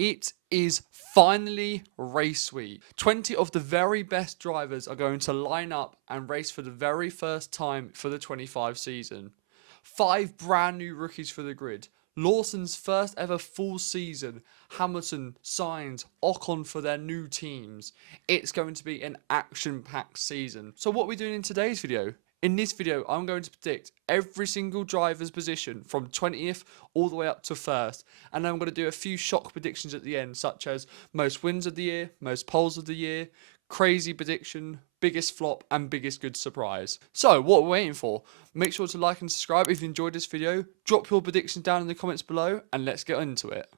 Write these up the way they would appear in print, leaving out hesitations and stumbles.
It is finally race week. 20 of the very best drivers are going to line up and race for the very first time for the 25 season. 5 brand new rookies for the grid. Lawson's first ever full season. Hamilton, Sainz, Ocon for their new teams. It's going to be an action-packed season. So what are we doing in today's video? In this video, I'm going to predict every single driver's position from 20th all the way up to 1st. And then I'm going to do a few shock predictions at the end, such as most wins of the year, most poles of the year, crazy prediction, biggest flop, and biggest good surprise. So, what are we waiting for? Make sure to like and subscribe if you enjoyed this video. Drop your predictions down in the comments below, and let's get into it.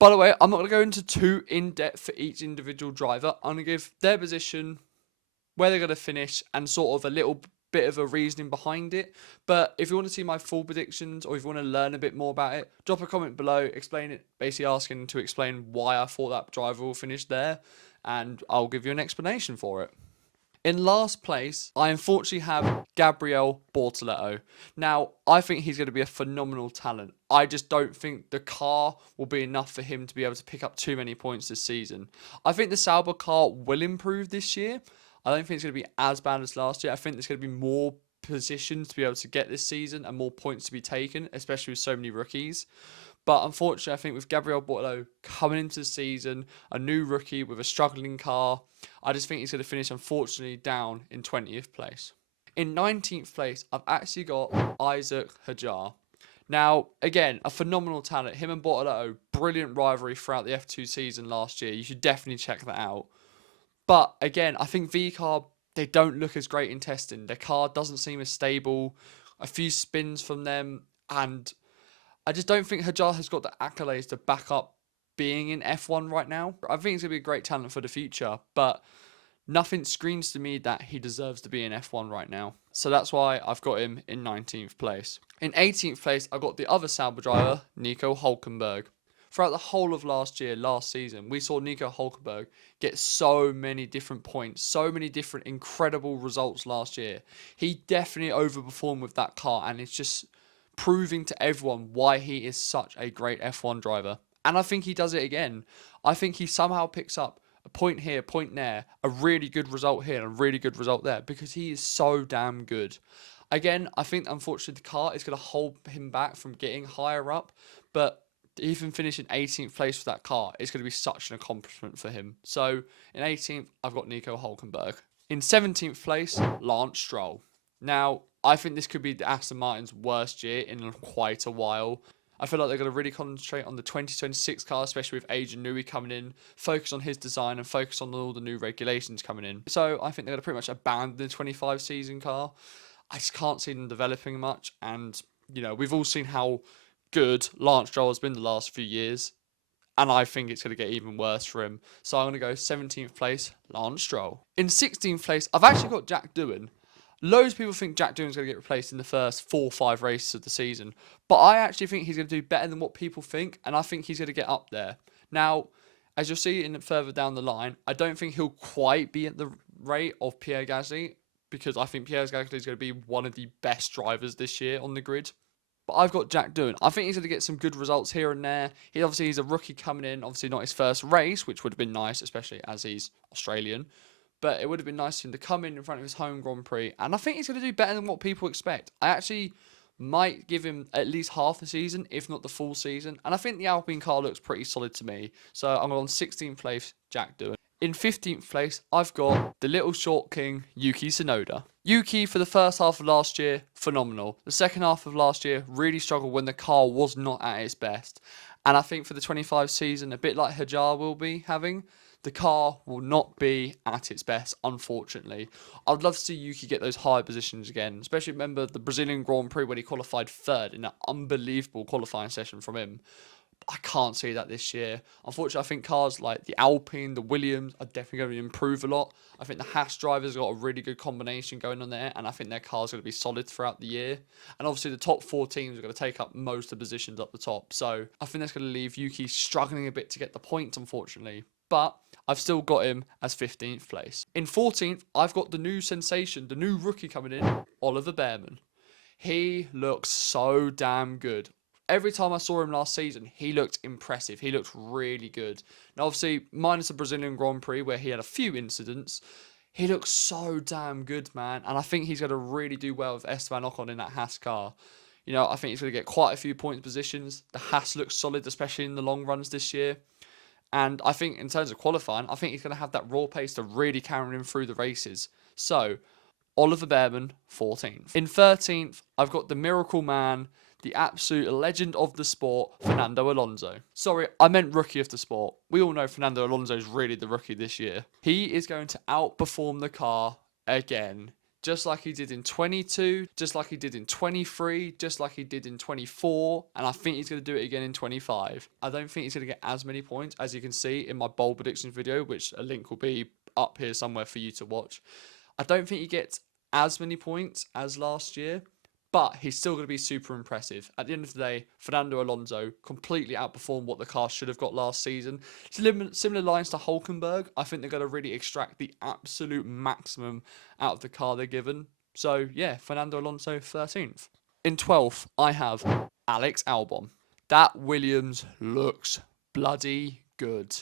By the way, I'm not going to go into too in-depth for each individual driver. I'm going to give their position, where they're going to finish, and sort of a little bit of a reasoning behind it. But if you want to see my full predictions, or if you want to learn a bit more about it, drop a comment below, explain it, basically asking to explain why I thought that driver will finish there, and I'll give you an explanation for it. In last place, I unfortunately have Gabriel Bortoleto. Now, I think he's going to be a phenomenal talent. I just don't think the car will be enough for him to be able to pick up too many points this season. I think the Sauber car will improve this year. I don't think it's going to be as bad as last year. I think there's going to be more positions to be able to get this season and more points to be taken, especially with so many rookies. But unfortunately, I think with Gabriel Bortoleto coming into the season, a new rookie with a struggling car, I just think he's going to finish, unfortunately, down in 20th place. In 19th place, I've actually got Isaac Hajar. Now, again, a phenomenal talent. Him and Bortoleto, brilliant rivalry throughout the F2 season last year. You should definitely check that out. But, again, I think VCARB, they don't look as great in testing. Their car doesn't seem as stable. A few spins from them, and I just don't think Hajar has got the accolades to back up being in F1 right now. I think he's going to be a great talent for the future, but nothing screams to me that he deserves to be in F1 right now. So that's why I've got him in 19th place. In 18th place, I've got the other Sauber driver, Nico Hülkenberg. Throughout the whole of last season, we saw Nico Hülkenberg get so many different points, so many different incredible results last year. He definitely overperformed with that car, and it's just proving to everyone why he is such a great F1 driver. And I think he does it again. I think he somehow picks up a point here, a point there, a really good result here, and a really good result there, because he is so damn good. Again, I think unfortunately the car is going to hold him back from getting higher up, but even finishing 18th place with that car is going to be such an accomplishment for him. So in 18th, I've got Nico Hülkenberg. In 17th place, Lance Stroll. Now, I think this could be the Aston Martin's worst year in quite a while. I feel like they're going to really concentrate on the 2026 car, especially with Adrian Newey coming in, focus on his design and focus on all the new regulations coming in. So I think they're going to pretty much abandon the 25 season car. I just can't see them developing much. And, you know, we've all seen how good Lance Stroll has been the last few years. And I think it's going to get even worse for him. So I'm going to go 17th place, Lance Stroll. In 16th place, I've actually got Jack Doohan. Loads of people think Jack Doohan's going to get replaced in the first 4 or 5 races of the season. But I actually think he's going to do better than what people think. And I think he's going to get up there. Now, as you'll see further down the line, I don't think he'll quite be at the rate of Pierre Gasly, because I think Pierre Gasly is going to be one of the best drivers this year on the grid. But I've got Jack Doohan. I think he's going to get some good results here and there. He's a rookie coming in. Obviously not his first race, which would have been nice, especially as he's Australian. But it would have been nice for him to come in front of his home Grand Prix. And I think he's going to do better than what people expect. I actually might give him at least half the season, if not the full season. And I think the Alpine car looks pretty solid to me. So I'm on 16th place, Jack Doohan. In 15th place, I've got the little short king, Yuki Tsunoda. Yuki, for the first half of last year, phenomenal. The second half of last year, really struggled when the car was not at its best. And I think for the 25 season, a bit like Hajar will be having, the car will not be at its best, unfortunately. I'd love to see Yuki get those high positions again, especially remember the Brazilian Grand Prix when he qualified 3rd in an unbelievable qualifying session from him. I can't see that this year. Unfortunately, I think cars like the Alpine, the Williams are definitely going to improve a lot. I think the Haas drivers have got a really good combination going on there, and I think their cars are going to be solid throughout the year. And obviously, the top 4 teams are going to take up most of the positions up the top. So I think that's going to leave Yuki struggling a bit to get the points, unfortunately. But I've still got him as 15th place. In 14th, I've got the new sensation, the new rookie coming in, Oliver Bearman. He looks so damn good. Every time I saw him last season, he looked impressive. He looked really good. Now, obviously, minus the Brazilian Grand Prix where he had a few incidents, he looks so damn good, man. And I think he's going to really do well with Esteban Ocon in that Haas car. You know, I think he's going to get quite a few points positions. The Haas looks solid, especially in the long runs this year. And I think in terms of qualifying, I think he's going to have that raw pace to really carry him through the races. So, Oliver Behrman, 14th. In 13th, I've got the Miracle Man, the absolute legend of the sport, Fernando Alonso. Sorry, I meant rookie of the sport. We all know Fernando Alonso is really the rookie this year. He is going to outperform the car again. Just like he did in 22, just like he did in 23, just like he did in 24, and I think he's going to do it again in 25. I don't think he's going to get as many points as you can see in my bold predictions video, which a link will be up here somewhere for you to watch. I don't think he gets as many points as last year, but he's still going to be super impressive. At the end of the day, Fernando Alonso completely outperformed what the car should have got last season. Similar lines to Hulkenberg. I think they're going to really extract the absolute maximum out of the car they're given. So, yeah, Fernando Alonso, 13th. In 12th, I have Alex Albon. That Williams looks bloody good.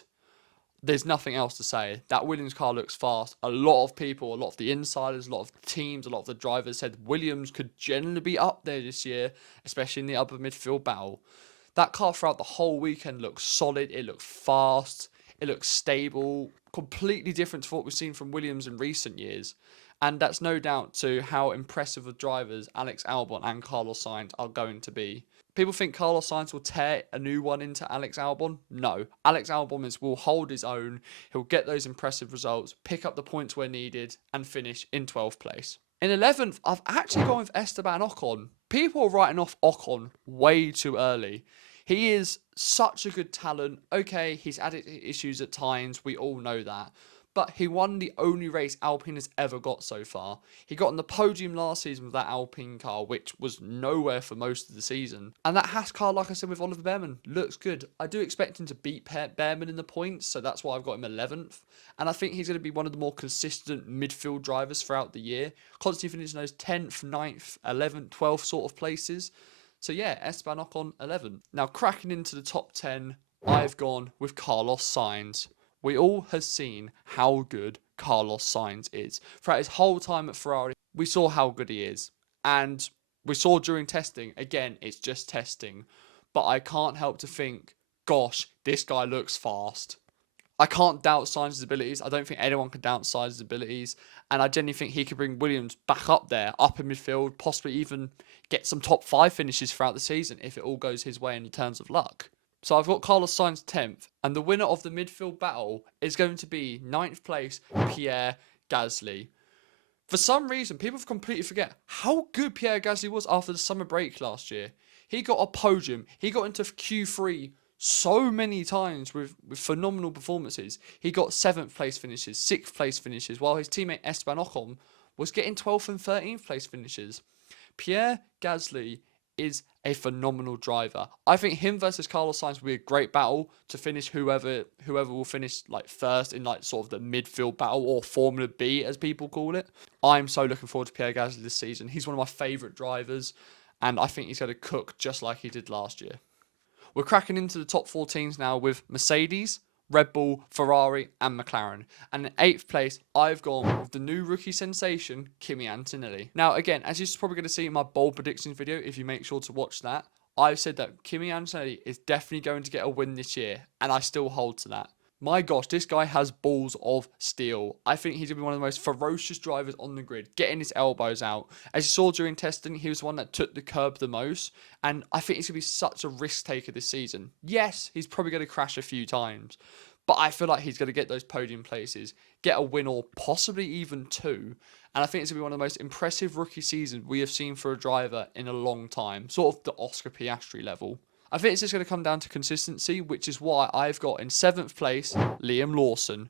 There's nothing else to say. That Williams car looks fast. A lot of people, a lot of the insiders, a lot of the teams, a lot of the drivers said Williams could generally be up there this year, especially in the upper midfield battle. That car throughout the whole weekend looks solid. It looks fast. It looks stable. Completely different to what we've seen from Williams in recent years. And that's no doubt to how impressive of drivers Alex Albon and Carlos Sainz are going to be. People think Carlos Sainz will tear a new one into Alex Albon. No. Alex Albon will hold his own. He'll get those impressive results, pick up the points where needed, and finish in 12th place. In 11th, I've actually gone with Esteban Ocon. People are writing off Ocon way too early. He is such a good talent. Okay, he's had issues at times. We all know that. But he won the only race Alpine has ever got so far. He got on the podium last season with that Alpine car, which was nowhere for most of the season. And that Haas car, like I said with Oliver Behrman, looks good. I do expect him to beat Behrman in the points, so that's why I've got him 11th. And I think he's going to be one of the more consistent midfield drivers throughout the year. Constantly finishing those 10th, 9th, 11th, 12th sort of places. So yeah, Esteban Ocon 11. Now cracking into the top 10, I've gone with Carlos Sainz. We all have seen how good Carlos Sainz is. Throughout his whole time at Ferrari, we saw how good he is. And we saw during testing, again, it's just testing. But I can't help to think, gosh, this guy looks fast. I can't doubt Sainz's abilities. I don't think anyone can doubt Sainz's abilities. And I genuinely think he could bring Williams back up there, up in midfield, possibly even get some top 5 finishes throughout the season if it all goes his way in terms of luck. So I've got Carlos Sainz 10th, and the winner of the midfield battle is going to be 9th place, Pierre Gasly. For some reason, people completely forget how good Pierre Gasly was after the summer break last year. He got a podium. He got into Q3 so many times with phenomenal performances. He got 7th place finishes, 6th place finishes, while his teammate Esteban Ocon was getting 12th and 13th place finishes. Pierre Gasly is a phenomenal driver. I think him versus Carlos Sainz will be a great battle to finish whoever will finish like first in like sort of the midfield battle, or Formula B as people call it. I'm so looking forward to Pierre Gasly this season. He's one of my favourite drivers, and I think he's going to cook just like he did last year. We're cracking into the top 4 teams now with Mercedes, Red Bull, Ferrari and McLaren. And in 8th place, I've gone with the new rookie sensation, Kimi Antonelli. Now, again, as you're probably going to see in my bold predictions video, if you make sure to watch that, I've said that Kimi Antonelli is definitely going to get a win this year, and I still hold to that. My gosh, this guy has balls of steel. I think he's going to be one of the most ferocious drivers on the grid, getting his elbows out. As you saw during testing, he was the one that took the curb the most, and I think he's going to be such a risk taker this season. Yes, he's probably going to crash a few times, but I feel like he's going to get those podium places, get a win or possibly even 2, and I think it's going to be one of the most impressive rookie seasons we have seen for a driver in a long time, sort of the Oscar Piastri level. I think it's just going to come down to consistency, which is why I've got in 7th place, Liam Lawson.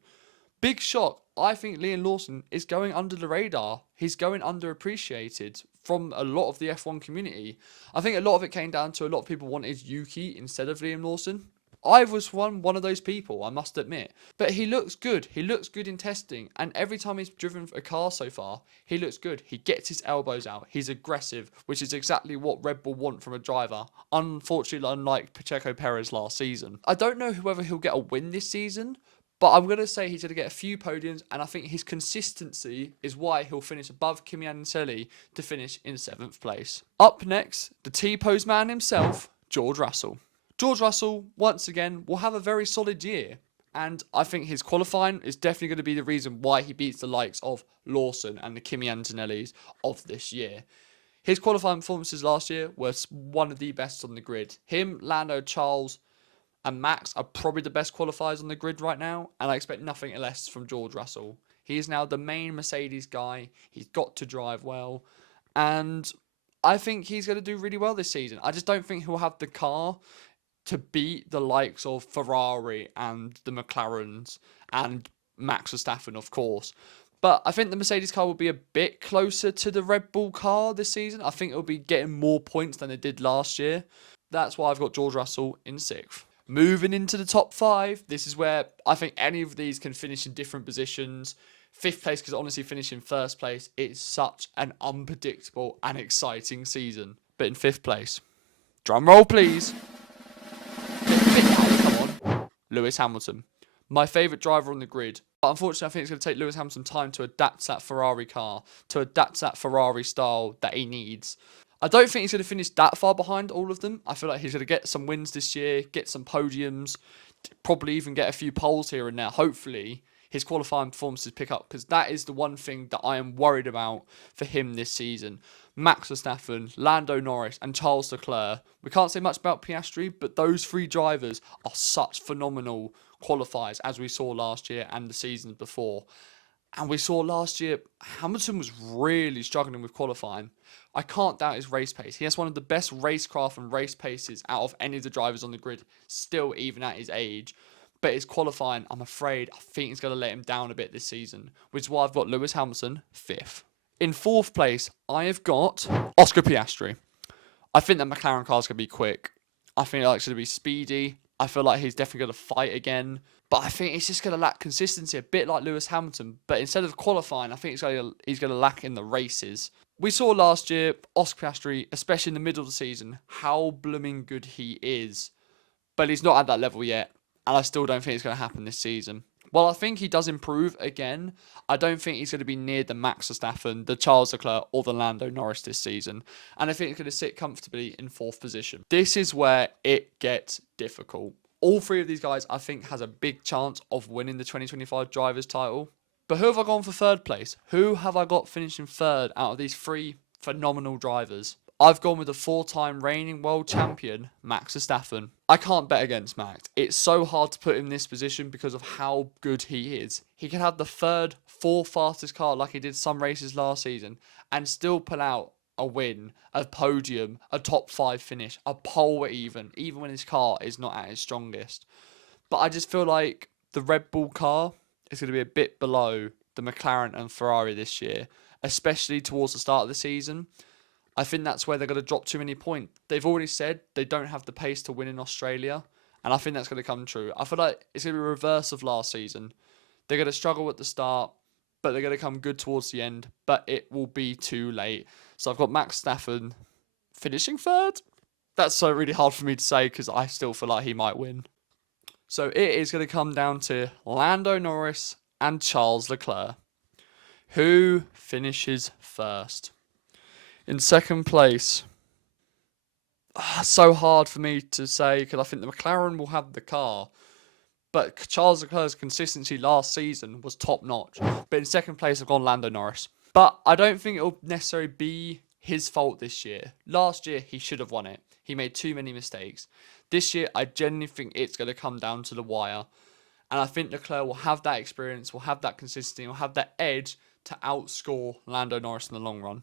Big shock. I think Liam Lawson is going under the radar. He's going underappreciated from a lot of the F1 community. I think a lot of it came down to a lot of people wanted Yuki instead of Liam Lawson. I was one of those people, I must admit. But he looks good. He looks good in testing. And every time he's driven a car so far, he looks good. He gets his elbows out. He's aggressive, which is exactly what Red Bull want from a driver. Unfortunately, unlike Pacheco Perez last season. I don't know whether he'll get a win this season, but I'm going to say he's going to get a few podiums, and I think his consistency is why he'll finish above Kimi Antonelli to finish in 7th place. Up next, the T-pose man himself, George Russell. George Russell, once again, will have a very solid year, and I think his qualifying is definitely going to be the reason why he beats the likes of Lawson and the Kimi Antonellis of this year. His qualifying performances last year were one of the best on the grid. Him, Lando, Charles, and Max are probably the best qualifiers on the grid right now, and I expect nothing less from George Russell. He is now the main Mercedes guy. He's got to drive well, and I think he's going to do really well this season. I just don't think he'll have the car to beat the likes of Ferrari and the McLarens and Max Verstappen, of course. But I think the Mercedes car will be a bit closer to the Red Bull car this season. I think it'll be getting more points than it did last year. That's why I've got George Russell in 6th. Moving into the top 5, this is where I think any of these can finish in different positions. 5th place could honestly finish in 1st place. It's such an unpredictable and exciting season. But in 5th place, drum roll please. Come on, Lewis Hamilton. My favourite driver on the grid. But unfortunately, I think it's going to take Lewis Hamilton time to adapt to that Ferrari car, to adapt to that Ferrari style that he needs. I don't think he's going to finish that far behind all of them. I feel like he's going to get some wins this year, get some podiums, probably even get a few poles here and there. Hopefully, his qualifying performances pick up, because that is the one thing that I am worried about for him this season. Max Verstappen, Lando Norris, and Charles Leclerc. We can't say much about Piastri, but those 3 drivers are such phenomenal qualifiers, as we saw last year and the seasons before. And we saw last year, Hamilton was really struggling with qualifying. I can't doubt his race pace. He has one of the best racecraft and race paces out of any of the drivers on the grid, still even at his age. But his qualifying, I'm afraid, I think he's going to let him down a bit this season, which is why I've got Lewis Hamilton 5th. In 4th place, I have got Oscar Piastri. I think that McLaren car is going to be quick. I think it's going to be speedy. I feel like he's definitely going to fight again. But I think he's just going to lack consistency, a bit like Lewis Hamilton. But instead of qualifying, I think he's going to lack in the races. We saw last year, Oscar Piastri, especially in the middle of the season, how blooming good he is. But he's not at that level yet. And I still don't think it's going to happen this season. While I think he does improve again, I don't think he's going to be near the Max Verstappen, the Charles Leclerc, or the Lando Norris this season. And I think he's going to sit comfortably in 4th position. This is where it gets difficult. All 3 of these guys, I think, has a big chance of winning the 2025 Drivers' title. But who have I gone for 3rd place? Who have I got finishing 3rd out of these 3 phenomenal drivers? I've gone with the 4-time reigning world champion, Max Verstappen. I can't bet against Max. It's so hard to put him in this position because of how good he is. He can have the 3rd, 4th fastest car like he did some races last season and still pull out a win, a podium, a top 5 finish, a pole even when his car is not at its strongest. But I just feel like the Red Bull car is going to be a bit below the McLaren and Ferrari this year, especially towards the start of the season. I think that's where they're going to drop too many points. They've already said they don't have the pace to win in Australia, and I think that's going to come true. I feel like it's going to be a reverse of last season. They're going to struggle at the start, but they're going to come good towards the end, but it will be too late. So I've got Max Verstappen finishing 3rd. That's so really hard for me to say because I still feel like he might win. So it is going to come down to Lando Norris and Charles Leclerc. Who finishes 1st? In 2nd place, so hard for me to say because I think the McLaren will have the car. But Charles Leclerc's consistency last season was top notch. But in 2nd place, I've gone Lando Norris. But I don't think it'll necessarily be his fault this year. Last year, he should have won it. He made too many mistakes. This year, I genuinely think it's going to come down to the wire. And I think Leclerc will have that experience, will have that consistency, will have that edge to outscore Lando Norris in the long run.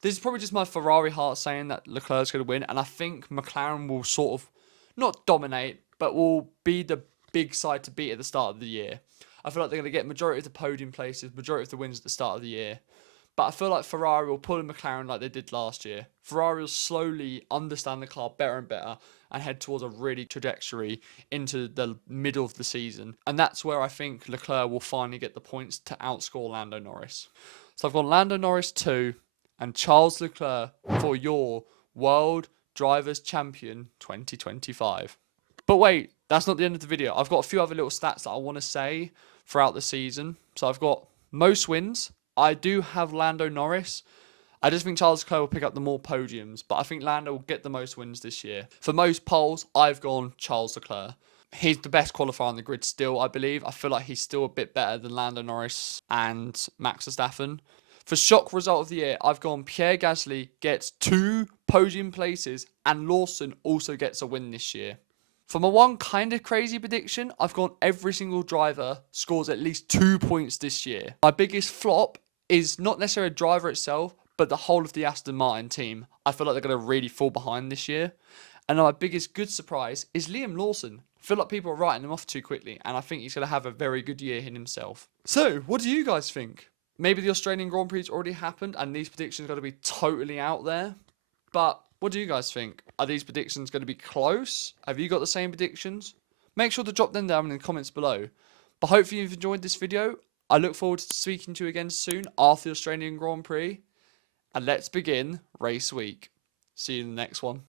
This is probably just my Ferrari heart saying that Leclerc's going to win. And I think McLaren will sort of, not dominate, but will be the big side to beat at the start of the year. I feel like they're going to get majority of the podium places, majority of the wins at the start of the year. But I feel like Ferrari will pull a McLaren like they did last year. Ferrari will slowly understand the car better and better and head towards a really trajectory into the middle of the season. And that's where I think Leclerc will finally get the points to outscore Lando Norris. So I've got Lando Norris 2 and Charles Leclerc for your World Drivers' Champion 2025. But wait, that's not the end of the video. I've got a few other little stats that I want to say throughout the season. So I've got most wins. I do have Lando Norris. I just think Charles Leclerc will pick up the more podiums, but I think Lando will get the most wins this year. For most poles, I've gone Charles Leclerc. He's the best qualifier on the grid still, I believe. I feel like he's still a bit better than Lando Norris and Max Verstappen. For shock result of the year, I've gone Pierre Gasly gets 2 podium places and Lawson also gets a win this year. For my one kind of crazy prediction, I've gone every single driver scores at least 2 points this year. My biggest flop is not necessarily a driver itself, but the whole of the Aston Martin team. I feel like they're going to really fall behind this year. And my biggest good surprise is Liam Lawson. I feel like people are writing him off too quickly, and I think he's going to have a very good year in himself. So, what do you guys think? Maybe the Australian Grand Prix already happened, and these predictions are going to be totally out there. But what do you guys think? Are these predictions going to be close? Have you got the same predictions? Make sure to drop them down in the comments below. But hopefully you've enjoyed this video. I look forward to speaking to you again soon after the Australian Grand Prix. And let's begin race week. See you in the next one.